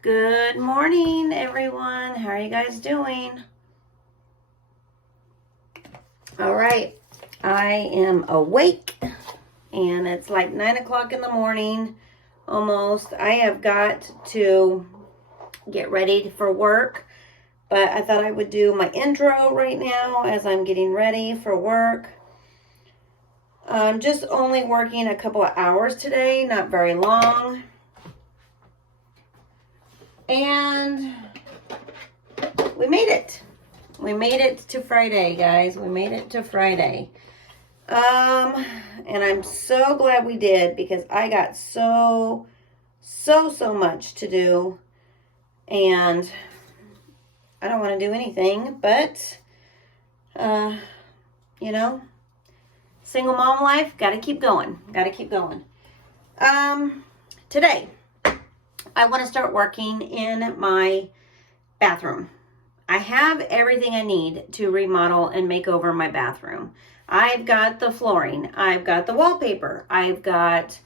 Good morning, everyone. How are you guys doing? All right, I am awake and it's like 9 o'clock in the morning almost. I have got to get ready for work, but I thought I would do my intro right now as I'm getting ready for work. I'm just only working a couple of hours today, not very long. And we made it. We made it to Friday, guys. We made it to Friday. And I'm so glad we did because I got so much to do. And I don't want to do anything, but, you know, single mom life, got to keep going. Got to keep going. Today, I want to start working in my bathroom. I have everything I need to remodel and make over my bathroom. I've got the flooring. I've got the wallpaper. I've got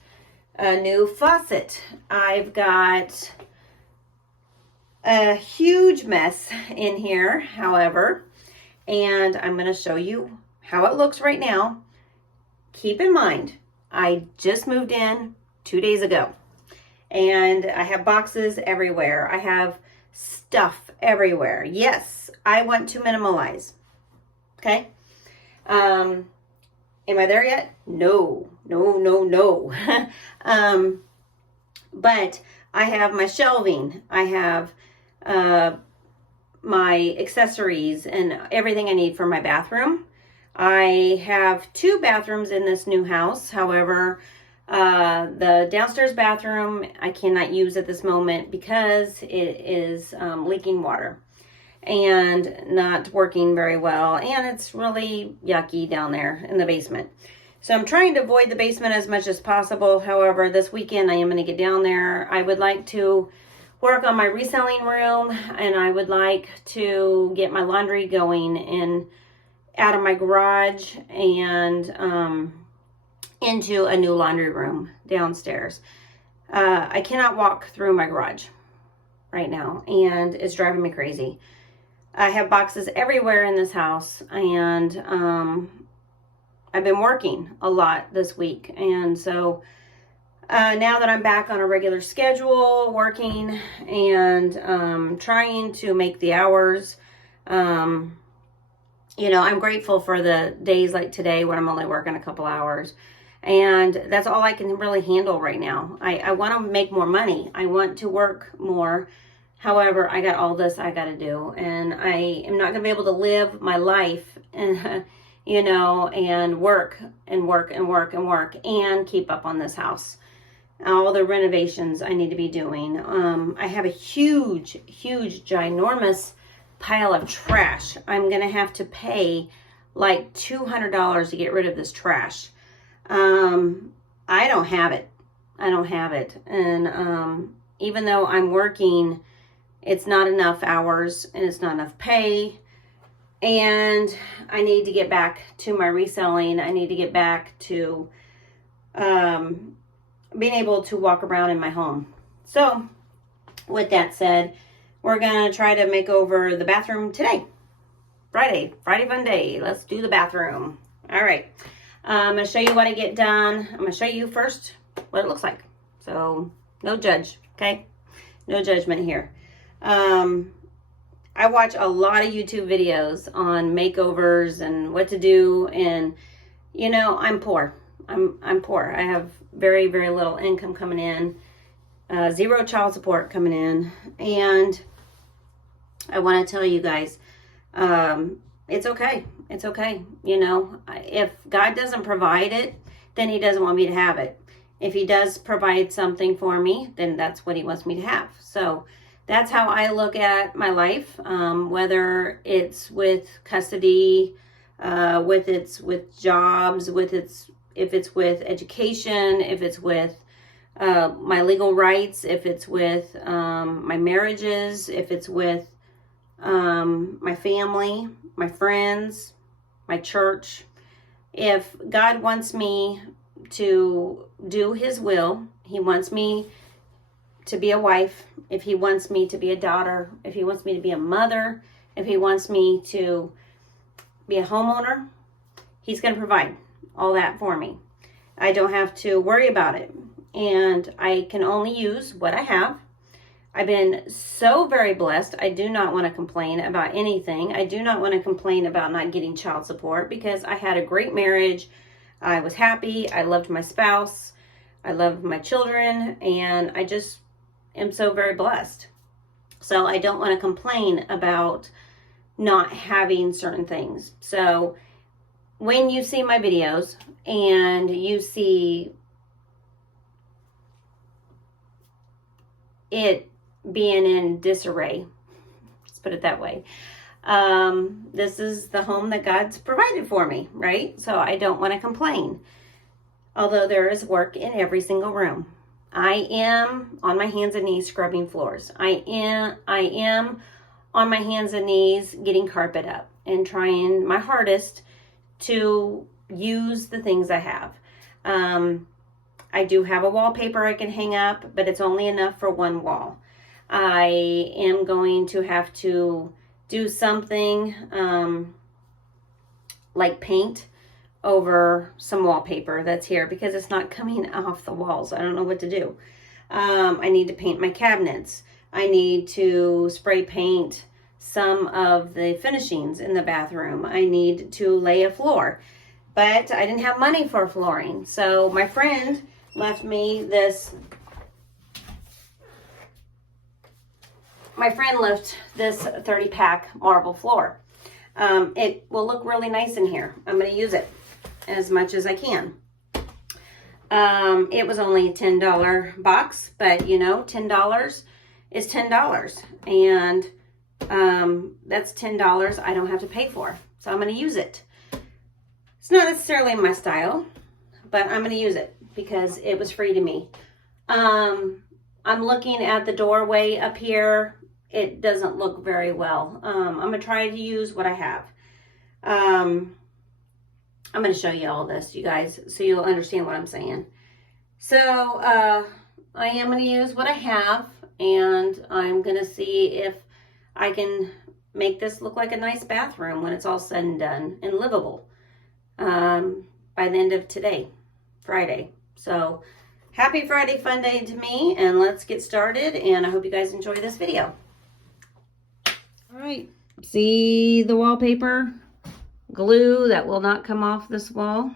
a new faucet. I've got a huge mess in here, however, and I'm going to show you how it looks right now. Keep in mind, I just moved in 2 days ago, and I have boxes everywhere. I have stuff everywhere. Yes, I want to minimalize. Okay. Am I there yet? No. But I have my shelving. I have my accessories and everything I need for my bathroom. I have 2 bathrooms in this new house. However, the downstairs bathroom I cannot use at this moment because it is leaking water and not working very well, and it's really yucky down there in the basement. So I'm trying to avoid the basement as much as possible. However, this weekend I am going to get down there. I would like to work on my reselling room, and I would like to get my laundry going in out of my garage and into a new laundry room downstairs. I cannot walk through my garage right now, and it's driving me crazy. I have boxes everywhere in this house, and I've been working a lot this week, and so now that I'm back on a regular schedule, working and trying to make the hours, you know, I'm grateful for the days like today when I'm only working a couple hours. And that's all I can really handle right now. I want to make more money. I want to work more. However, I got all this I got to do. And I am not going to be able to live my life, you know, and work and keep up on this house. All the renovations I need to be doing. I have a huge, ginormous pile of trash. I'm going to have to pay like $200 to get rid of this trash. I don't have it. And even though I'm working, it's not enough hours and it's not enough pay. And I need to get back to my reselling. I need to get back to being able to walk around in my home. So with that said, we're going to try to make over the bathroom today. Friday fun day. Let's do the bathroom. All right. I'm going to show you what I get done. I'm going to show you first what it looks like. So no judge, okay? No judgment here. I watch a lot of YouTube videos on makeovers and what to do. And, you know, I'm poor. I'm poor. I have very little income coming in. 0 child support coming in. And I want to tell you guys, it's okay. It's okay. You know, if God doesn't provide it, then he doesn't want me to have it. If he does provide something for me, then that's what he wants me to have. So that's how I look at my life, whether it's with custody, with jobs, if it's with education, if it's with my legal rights, if it's with my marriages, if it's with my family, my friends, my church. If God wants me to do his will, he wants me to be a wife, if he wants me to be a daughter, if he wants me to be a mother, if he wants me to be a homeowner, he's going to provide all that for me. I don't have to worry about it. And I can only use what I have. I've been so very blessed. I do not want to complain about anything. I do not want to complain about not getting child support because I had a great marriage. I was happy. I loved my spouse. I loved my children. And I just am so very blessed. So I don't want to complain about not having certain things. So when you see my videos and you see it being in disarray, let's put it that way, this is the home that God's provided for me, right? So I don't want to complain. Although there is work in every single room. I am on my hands and knees scrubbing floors. I am on my hands and knees getting carpet up and trying my hardest to use the things I have. I do have a wallpaper I can hang up, but it's only enough for one wall. I am going to have to do something like paint over some wallpaper that's here because it's not coming off the walls. I don't know what to do. I need to paint my cabinets. I need to spray paint some of the finishings in the bathroom. I need to lay a floor, but I didn't have money for flooring. So my friend left me this. My friend left this 30-pack marble floor. It will look really nice in here. I'm going to use it as much as I can. It was only a $10 box, but you know, $10 is $10. And that's $10 I don't have to pay for. So I'm going to use it. It's not necessarily my style, but I'm going to use it because it was free to me. I'm looking at the doorway up here. It doesn't look very well. I'm going to try to use what I have. I'm going to show you all this, you guys, so you'll understand what I'm saying. So I am going to use what I have, and I'm going to see if I can make this look like a nice bathroom when it's all said and done and livable by the end of today, Friday. So happy Friday fun day to me, and let's get started, and I hope you guys enjoy this video. All right, see the wallpaper? Glue that will not come off this wall.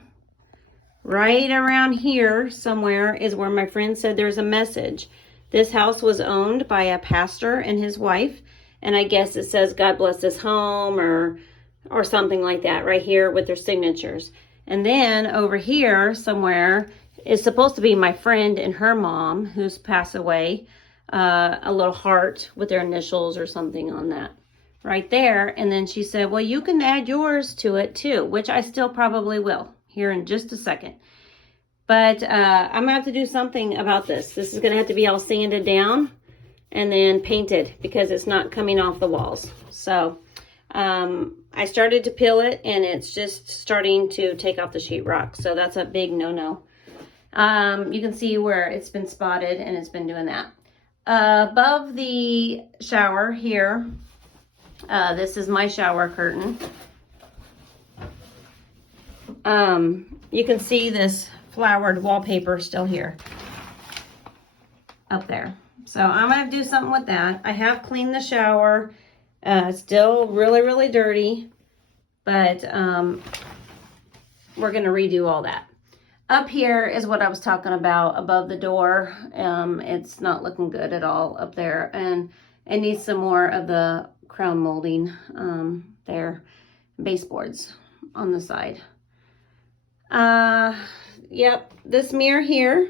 Right around here somewhere is where my friend said there's a message. This house was owned by a pastor and his wife, and I guess it says God bless this home or something like that right here with their signatures. And then over here somewhere is supposed to be my friend and her mom who's passed away, a little heart with their initials or something on that. Right there. And then she said, well, you can add yours to it too, which I still probably will here in just a second. But I'm gonna have to do something about this. This is gonna have to be all sanded down and then painted because it's not coming off the walls. So I started to peel it and it's just starting to take off the sheetrock. So that's a big no-no. You can see where it's been spotted and it's been doing that. Above the shower here, this is my shower curtain. You can see this flowered wallpaper still here up there. So I'm going to do something with that. I have cleaned the shower. Still really, really dirty, but we're going to redo all that. Up here is what I was talking about above the door. It's not looking good at all up there, and it needs some more of the crown molding there, baseboards on the side. Yep, this mirror here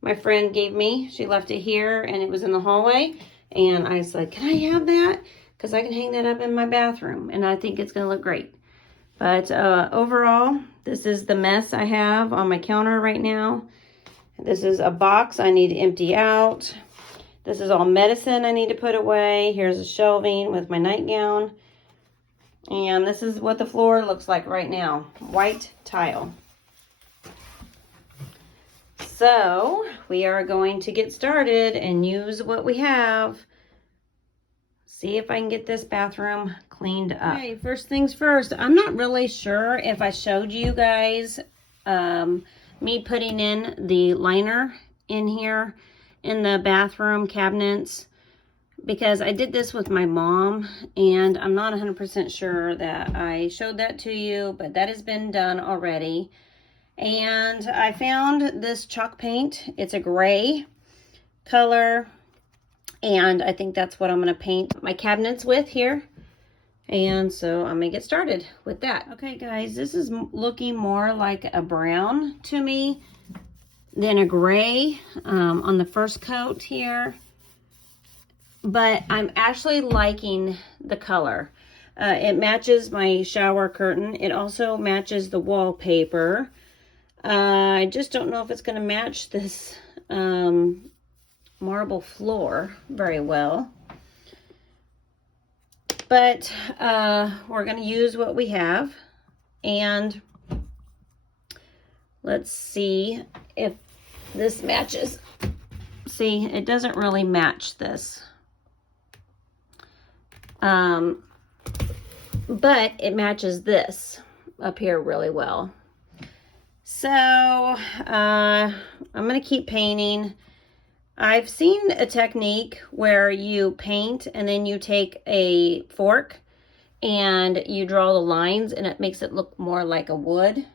my friend gave me. She left it here and it was in the hallway, and I said, can I have that? Because I can hang that up in my bathroom and I think it's gonna look great. But overall, this is the mess I have on my counter right now. This is a box I need to empty out. This is all medicine I need to put away. Here's a shelving with my nightgown. And this is what the floor looks like right now. White tile. So we are going to get started and use what we have. See if I can get this bathroom cleaned up. Okay, first things first, I'm not really sure if I showed you guys me putting in the liner in here in the bathroom cabinets, because I did this with my mom and I'm not 100% sure that I showed that to you, but that has been done already. And I found this chalk paint. It's a gray color, and I think that's what I'm going to paint my cabinets with here. And so I'm going to get started with that. Okay, guys, this is looking more like a brown to me than a gray on the first coat here. But I'm actually liking the color. It matches my shower curtain. It also matches the wallpaper. I just don't know if it's going to match this marble floor very well. But we're going to use what we have. And let's see if this matches. See, it doesn't really match this. But it matches this up here really well. So I'm going to keep painting. I've seen a technique where you paint and then you take a fork and you draw the lines and it makes it look more like a wood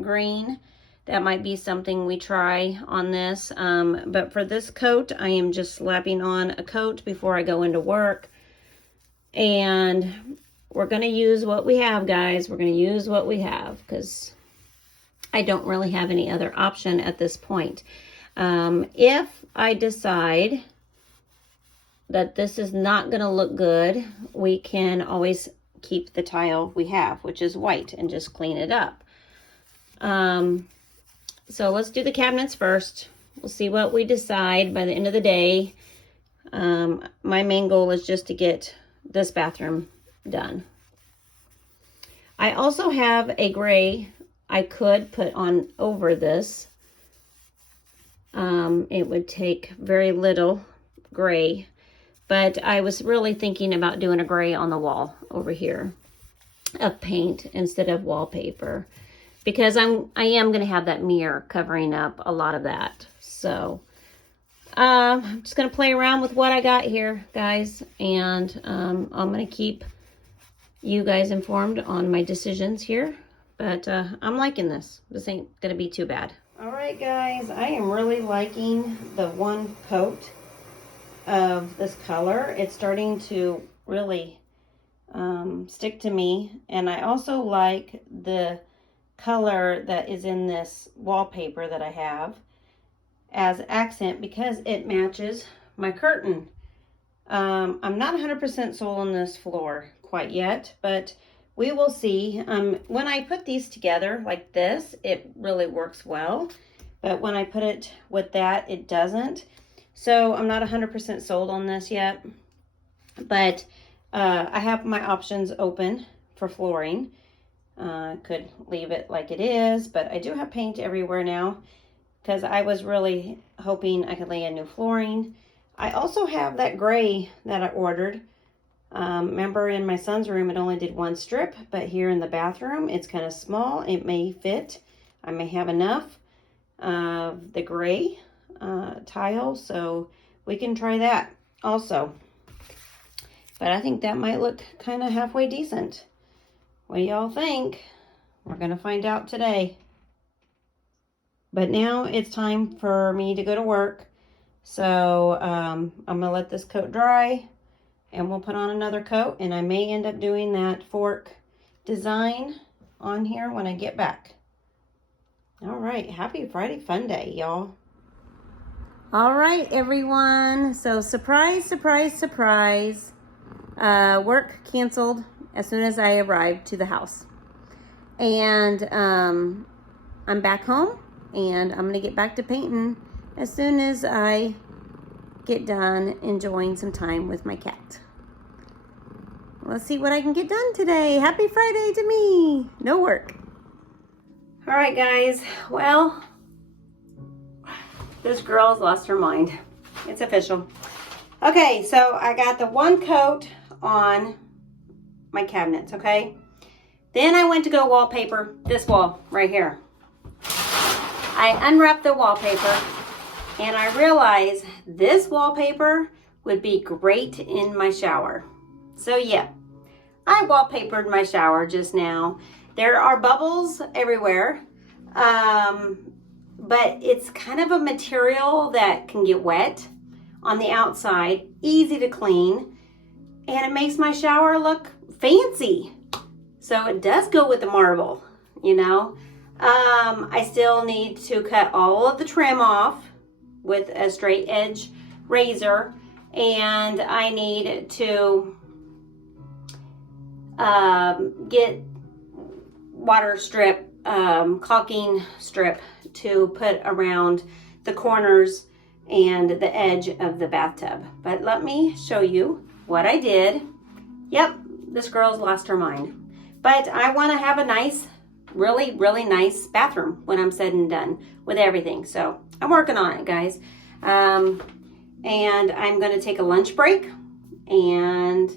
green. That might be something we try on this. But for this coat, I am just slapping on a coat before I go into work. And we're going to use what we have, guys. We're going to use what we have because I don't really have any other option at this point. If I decide that this is not going to look good, we can always keep the tile we have, which is white, and just clean it up. So let's do the cabinets first. We'll see what we decide by the end of the day. My main goal is just to get this bathroom done. I also have a gray I could put on over this. It would take very little gray, but I was really thinking about doing a gray on the wall over here of paint instead of wallpaper, because I am going to have that mirror covering up a lot of that. So I'm just going to play around with what I got here, guys, and I'm going to keep you guys informed on my decisions here. But I'm liking this. This ain't going to be too bad. All right, guys, I am really liking the one coat of this color. It's starting to really stick to me. And I also like the color that is in this wallpaper that I have as accent because it matches my curtain. I'm not 100% sold on this floor quite yet, but we will see. When I put these together like this, it really works well. But when I put it with that, it doesn't. So I'm not 100% sold on this yet. But I have my options open for flooring. Could leave it like it is, but I do have paint everywhere now because I was really hoping I could lay a new flooring. I also have that gray that I ordered. Remember in my son's room, it only did one strip, but here in the bathroom, it's kind of small. It may fit. I may have enough of the gray tile, so we can try that also. But I think that might look kind of halfway decent. What do y'all think? We're going to find out today. But now it's time for me to go to work. So I'm going to let this coat dry and we'll put on another coat. And I may end up doing that fork design on here when I get back. All right. Happy Friday Fun Day, y'all. All right, everyone. So surprise, surprise, surprise. Work canceled as soon as I arrived to the house. And I'm back home and I'm going to get back to painting as soon as I get done enjoying some time with my cat. Let's see what I can get done today. Happy Friday to me. No work. All right, guys. Well, This girl has lost her mind. It's official. Okay, so I got the one coat on my cabinets, okay? Then I went to go wallpaper this wall right here. I unwrapped the wallpaper and I realized this wallpaper would be great in my shower. So yeah, I wallpapered my shower just now. There are bubbles everywhere, but it's kind of a material that can get wet on the outside, easy to clean, and it makes my shower look fancy. So it does go with the marble, you know. I still need to cut all of the trim off with a straight edge razor, and I need to get water strip, caulking strip to put around the corners and the edge of the bathtub. But let me show you what I did. Yep, this girl's lost her mind. But I want to have a nice, really, really nice bathroom when I'm said and done with everything. So I'm working on it, guys. And I'm going to take a lunch break. And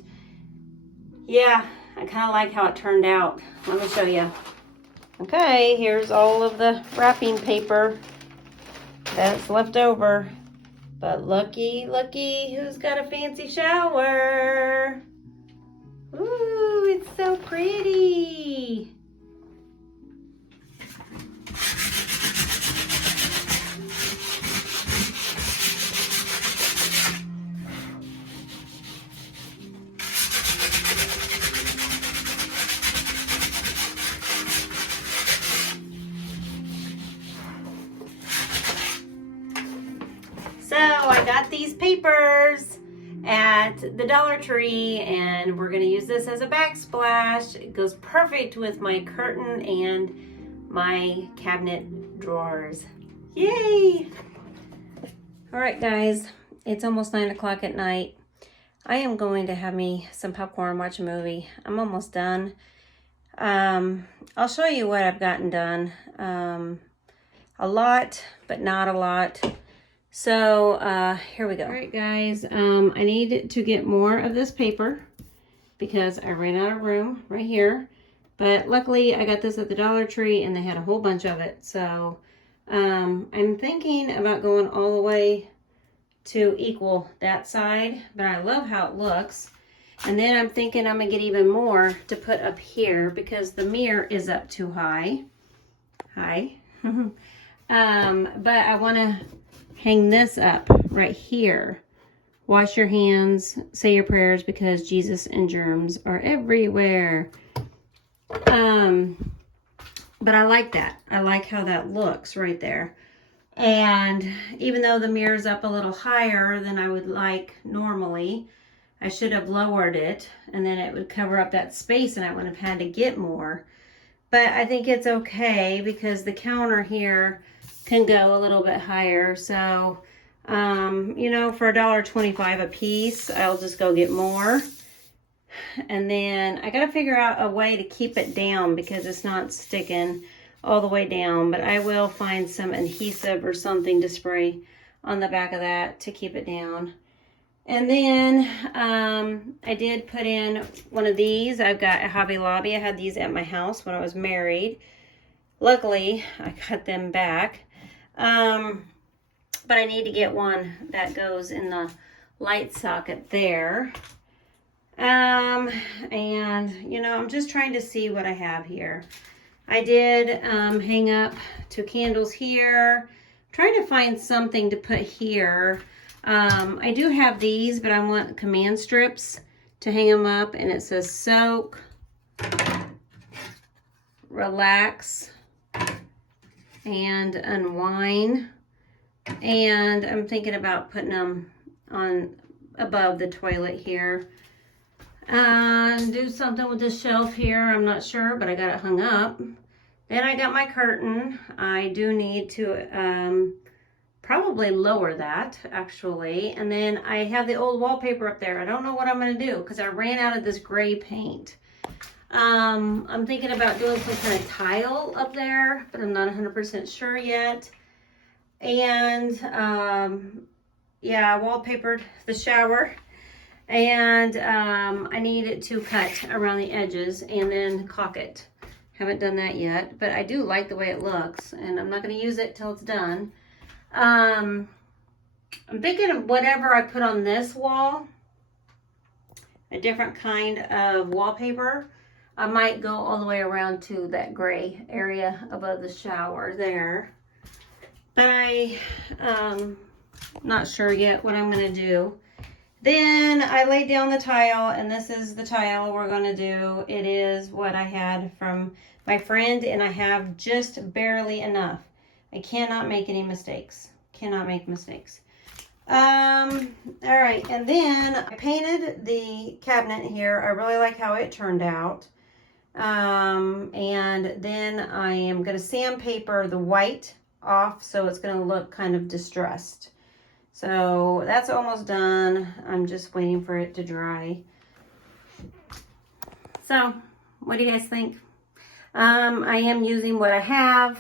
yeah, I kind of like how it turned out. Let me show you. Okay, here's all of the wrapping paper that's left over. But looky, looky, who's got a fancy shower? Ooh, it's so pretty. So I got these papers at the Dollar Tree, and we're going to use this as a backsplash. It goes perfect with my curtain and my cabinet drawers. Yay! All right, guys, it's almost 9 o'clock at night. I am going to have me some popcorn, watch a movie. I'm almost done. I'll show you what I've gotten done. A lot, but not a lot. So here we go. All right, guys, I need to get more of this paper because I ran out of room right here. But luckily I got this at the Dollar Tree and they had a whole bunch of it. So I'm thinking about going all the way to equal that side, but I love how it looks. And then I'm thinking I'm gonna get even more to put up here because the mirror is up too high. But I wanna hang this up right here. Wash your hands, say your prayers because Jesus and germs are everywhere. But I like that. I like how that looks right there. And even though the mirror's up a little higher than I would like normally, I should have lowered it and then it would cover up that space and I wouldn't have had to get more. But I think it's okay because the counter here can go a little bit higher. So, you know, for $1.25 a piece, I'll just go get more. And then I got to figure out a way to keep it down because it's not sticking all the way down. But I will find some adhesive or something to spray on the back of that to keep it down. And then I did put in one of these. I've got a Hobby Lobby. I had these at my house when I was married. Luckily, I got them back. But I need to get one that goes in the light socket there. And, you know, I'm just trying to see what I have here. I did hang up 2 candles here. I'm trying to find something to put here. I do have these, but I want command strips to hang them up. And it says soak, relax, and unwind. And I'm thinking about putting them on above the toilet here. And do something with this shelf here. I'm not sure, but I got it hung up. Then I got my curtain. I do need to probably lower that, actually. And then I have the old wallpaper up there. I don't know what I'm going to do because I ran out of this gray paint. I'm thinking about doing some kind of tile up there, but I'm not 100% sure yet. and yeah, I wallpapered the shower. And I need it to cut around the edges and then caulk it. Haven't done that yet, but I do like the way it looks, and I'm not going to use it till it's done. I'm thinking of whatever I put on this wall, a different kind of wallpaper. I might go all the way around to that gray area above the shower there. But I'm not sure yet what I'm going to do. Then I laid down the tile, and this is the tile we're going to do. It is what I had from my friend, and I have just barely enough. I cannot make any mistakes. Cannot make mistakes. All right, and then I painted the cabinet here. I really like how it turned out. And then I am going to sandpaper the white off, so it's going to look kind of distressed. So that's almost done. I'm just waiting for it to dry. So what do you guys think? I am using what I have,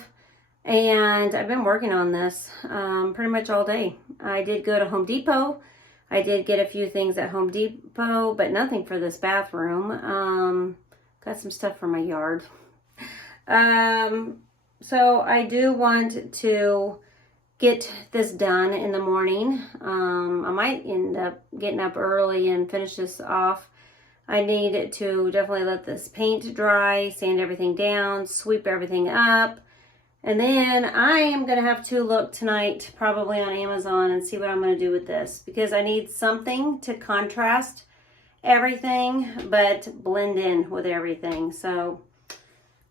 and I've been working on this pretty much all day. I did go to Home Depot. I did get a few things at Home Depot, but nothing for this bathroom. Got some stuff for my yard. So I do want to get this done in the morning. I might end up getting up early and finish this off. I need to definitely let this paint dry, sand everything down, sweep everything up. And then I am going to have to look tonight probably on Amazon and see what I'm going to do with this, because I need something to contrast everything but blend in with everything. So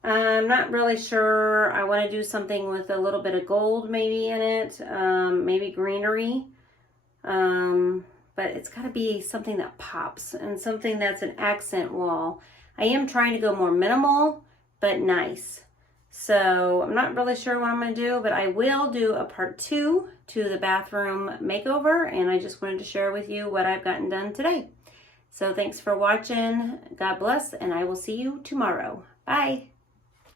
I'm not really sure. I want to do something with a little bit of gold maybe in it, maybe greenery, but it's got to be something that pops and something that's an accent wall. I am trying to go more minimal but nice. So I'm not really sure what I'm going to do, but I will do a part 2 to the bathroom makeover, and I just wanted to share with you what I've gotten done today. So thanks for watching. God bless, and I will see you tomorrow. Bye.